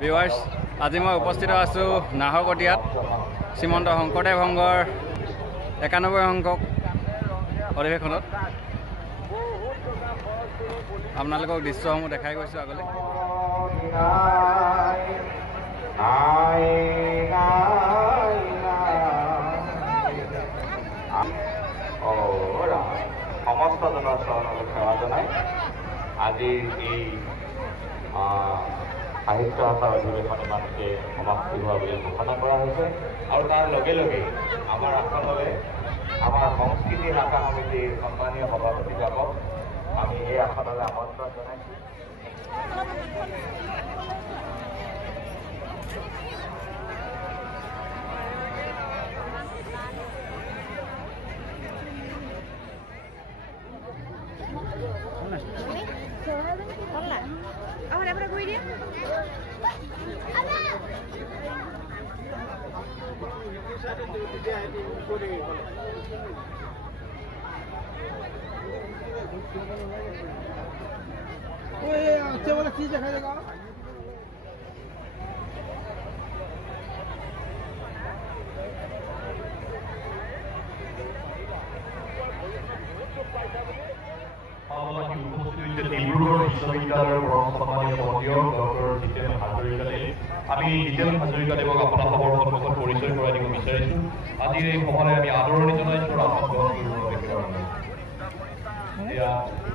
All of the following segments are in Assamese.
ভিউৱাৰ্ছ আজি মই উপস্থিত আছোঁ নাহৰকটীয়াত শ্ৰীমন্ত শংকৰদেৱ সংঘৰ 91 সংখ্যক অধিৱেশনত আপোনালোকক দৃশ্যসমূহ দেখাই গৈছোঁ আগলৈ। সমস্ত জনসাধাৰণক সেৱা জনাই আজি এই সাহিত্য সভাৰ অধিৱেশন ইমানতে সমাপ্তি হোৱা বুলি ঘোষণা কৰা হৈছে আৰু তাৰ লগে লগে আমাৰ আসনলৈ আমাৰ সংস্কৃতি শাখা সমিতিৰ সন্মানীয় সভাপতিসকলক আমি এই আসনলৈ আমন্ত্ৰণ জনাইছোঁ। अच्छा वाला चीज दिखाई देगा। ডিব্ৰুগড় বিশ্ববিদ্যালয়ৰ সন্মানীয় মন্ত্ৰীয় ডক্টৰ জিতেন হাজৰিকাদেৱ আমি জিতেন হাজৰিকাদেৱক আপোনালোকৰ সন্মুখত পৰিচয় কৰাই দিব বিচাৰিছোঁ। আজিৰ এই সভালৈ আমি আদৰণি জনাইছোঁ আসন গ্ৰহণ কৰিবৰ কাৰণে। এয়া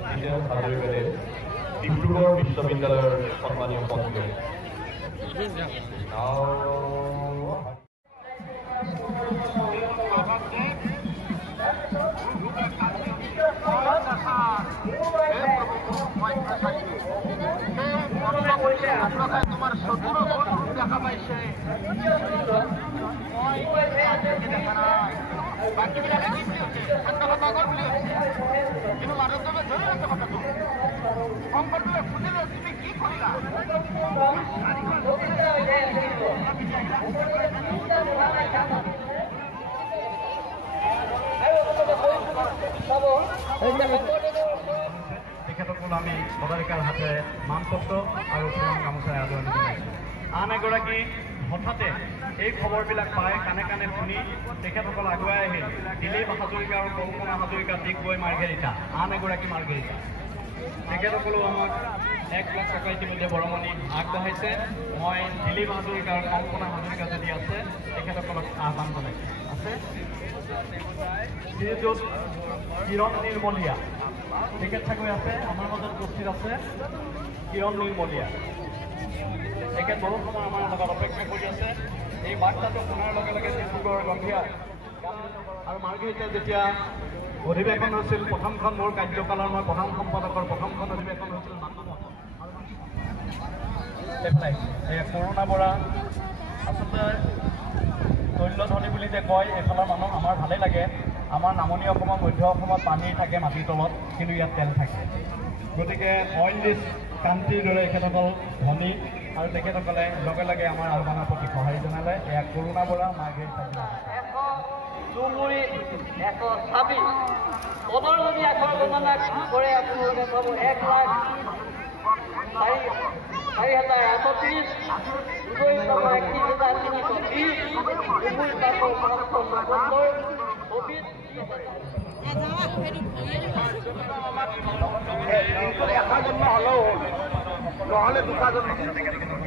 জিতেন হাজৰিকাদেৱ ডিব্ৰুগড় বিশ্ববিদ্যালয়ৰ সন্মানীয় মন্ত্ৰী। তোমাৰ শত্ৰু দেখা পাইছে বাকীবিলাকে কিন্তু মাধৱদেৱে ধৰি আছে কথাটো শংকৰদেৱে সুধিলে তুমি কি কৰিলা তেখেতসকল আমি পদাধিকাৰ হাতে মানপত্ৰ আৰু ফুলাম গামোচাৰে আদৰণি জনাইছোঁ। আন এগৰাকী হঠাতে এই খবৰবিলাক পাই কাণে কাণে শুনি তেখেতসকল আগুৱাই আহিল দিলীপ হাজৰিকা আৰু কল্পনা হাজৰিকা দিগবৈ মাৰ্ঘেৰিটা আন এগৰাকী মাৰ্ঘেৰিটা। তেখেতসকলেও আমাক 1 লাখ টকা ইতিমধ্যে বৰঙণি আগবঢ়াইছে। মই দিলীপ হাজৰিকা আৰু কল্পনা হাজৰিকা যদি আছে তেখেতসকলক আহ্বান জনাইছোঁ। আছে শ্ৰীযুত কিৰণ নিৰ্মলীয়া তেখেত চাকৰি আছে আমাৰ মাজত উপস্থিত আছে কিৰণ নিৰ্মলীয়া। তেখেত বহু সময় আমাৰ লগত অপেক্ষা কৰি আছে। এই বাৰ্তাটো শুনাৰ লগে লগে ডিব্ৰুগড় গম্ভীৰা আৰু মাৰ্ঘেৰিটাত যেতিয়া অধিৱেশন হৈছিল প্ৰথমখন মোৰ কাৰ্যকালৰ মই প্ৰধান সম্পাদকৰ প্ৰথমখন অধিৱেশন হৈছিল কৰোণা বৰা আচলতে তৈলধ্বনি বুলি যে কয় এইফালৰ মানুহ আমাৰ ভালেই লাগে। আমাৰ নামনি অসমত মধ্য অসমত পানী থাকে মাটিৰ তলত কিন্তু ইয়াত তেল থাকে। গতিকে অইল কাণ্ট্ৰিৰ দৰে এখেতসকল ধনী আৰু তেখেতসকলে লগে লগে আমাৰ আহ্বানৰ প্ৰতি সঁহাৰি জনালে। এয়া কৰোণা বৰা মাৰ্ঘেৰিটা চুমুৰি 126 পদৰ যদি আখৰ গণনা কৰে আপোনালোকে পাব 1,04,38 দুই টকা 31,320 নহলে দুটাজন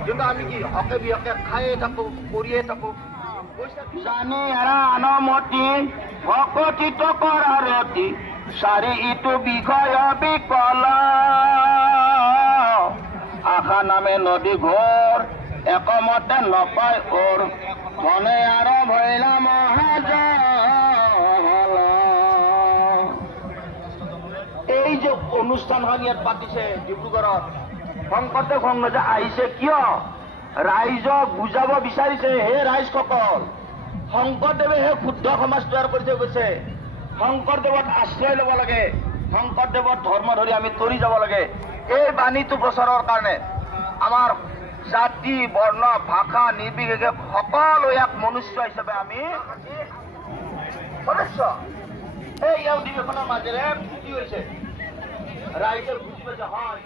কিন্তু আমি কি হকে বিহকে খায়ে থাকো কৰিয়ে থাকো জানি এৰা আনমতি ভকতিত কৰাৰতি চাৰি ইটো বিষয় বিকল আশা নামে নদী ঘৰ একমতে নপায় ওৰ মনে আৰু ভৈলা মহাজ। এই যে অনুষ্ঠানখন ইয়াত পাতিছে ডিব্ৰুগড়ত শংকৰদেৱ সংঘ যে আহিছে কিয় ৰাইজক বুজাব বিচাৰিছে। হে ৰাইজসকল শংকৰদেৱে হে শুদ্ধ সমাজ তৈয়াৰ কৰি থৈ গৈছে। শংকৰদেৱত আশ্ৰয় ল'ব লাগে, শংকৰদেৱৰ ধৰ্ম ধৰি আমি তৰি যাব লাগে। এই বাণীটো প্ৰচাৰৰ কাৰণে আমাৰ জাতি বৰ্ণ ভাষা নিৰ্বিশেষে সকলো এক মনুষ্য হিচাপে আমি সদস্য। এই অধিৱেশনৰ মাজেৰে কি হৈছে ৰাইজেৰ বুঝি পেয়েছে হয়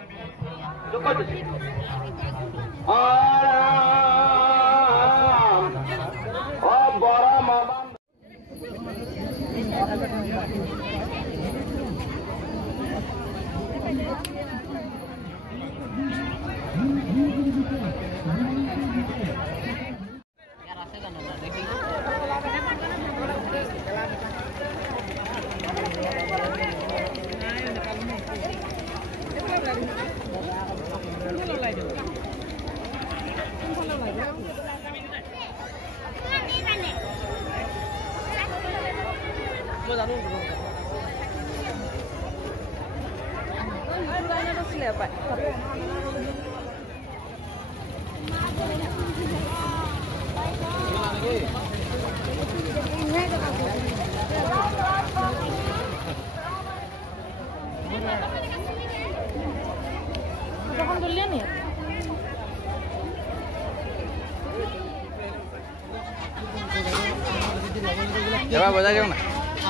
এবাৰ বজাই দিওঁ না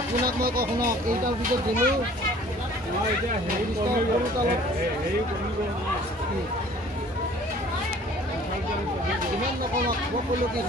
আপোনাক মই কওঁ শুনক এইটাৰ পিছত দিলোঁ ইমান নকওঁ মই ক'লোঁ কি